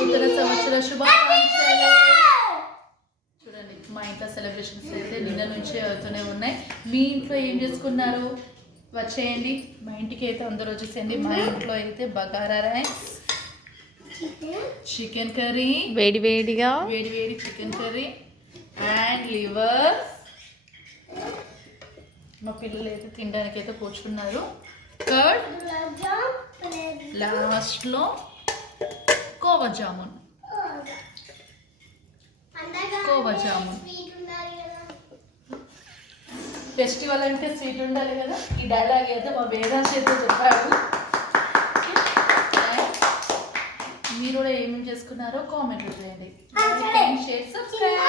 నూతన సంవత్సర శుభాకాంక్షలు. చూడండి మా ఇంట్లో సెలబ్రేషన్స్ అయితే నిన్న నుంచి అవుతూనే ఉన్నాయి. మీ ఇంట్లో ఏం చేసుకున్నారు వచ్చేయండి, మా ఇంటికి అయితే అందరూ వచ్చేసేయండి. మా ఇంట్లో అయితే బగారా రైస్, చికెన్ కర్రీ, వేడి వేడిగా వేడి వేడి చికెన్ కర్రీ అండ్ లివర్. మా పిల్లలు అయితే తినడానికి అయితే కూర్చున్నారు. కర్డ్, లాస్ట్లో కోవా జామున్. ఫెస్టివల్ అంటే స్వీట్ ఉండాలి కదా. ఈ డైలాగ్ అయితే మా వేదాంత్ అయితే చెప్పాడు. మీరు కూడా ఏమేమి చేసుకున్నారో కామెంట్ చేయండి. Share, subscribe.